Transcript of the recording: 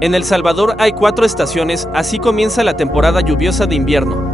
En El Salvador hay 4 estaciones, así comienza la temporada lluviosa de invierno.